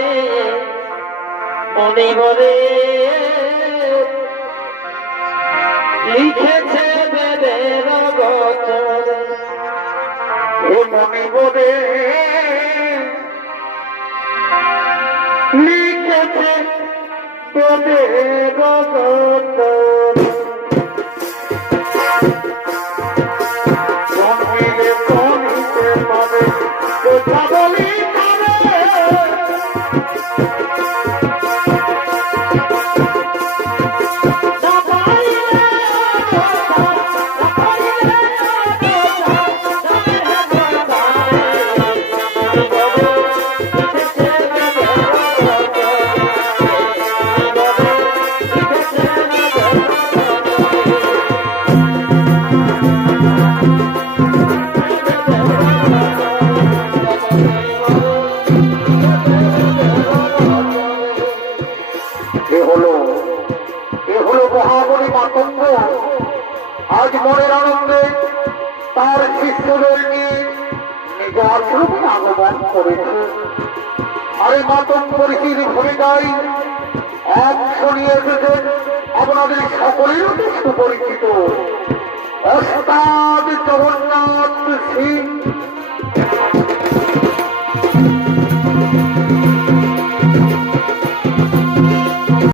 সারে মনে বলে লিখেছে বেদের ও মনে। লিখেছে বেদের বচনে। মাতঙ্গ আজ মনের আনন্দে তার শিষ্যদের নিয়ে নিজ আশ্রমে আগমন করেছে। আরে মাতঙ্গ ঋষির ভূমিকায় এক শুনিয়ে এসেছেন আপনাদের সকলের সুপরিচিত। অস্তাদ জগন্নাথ সিং।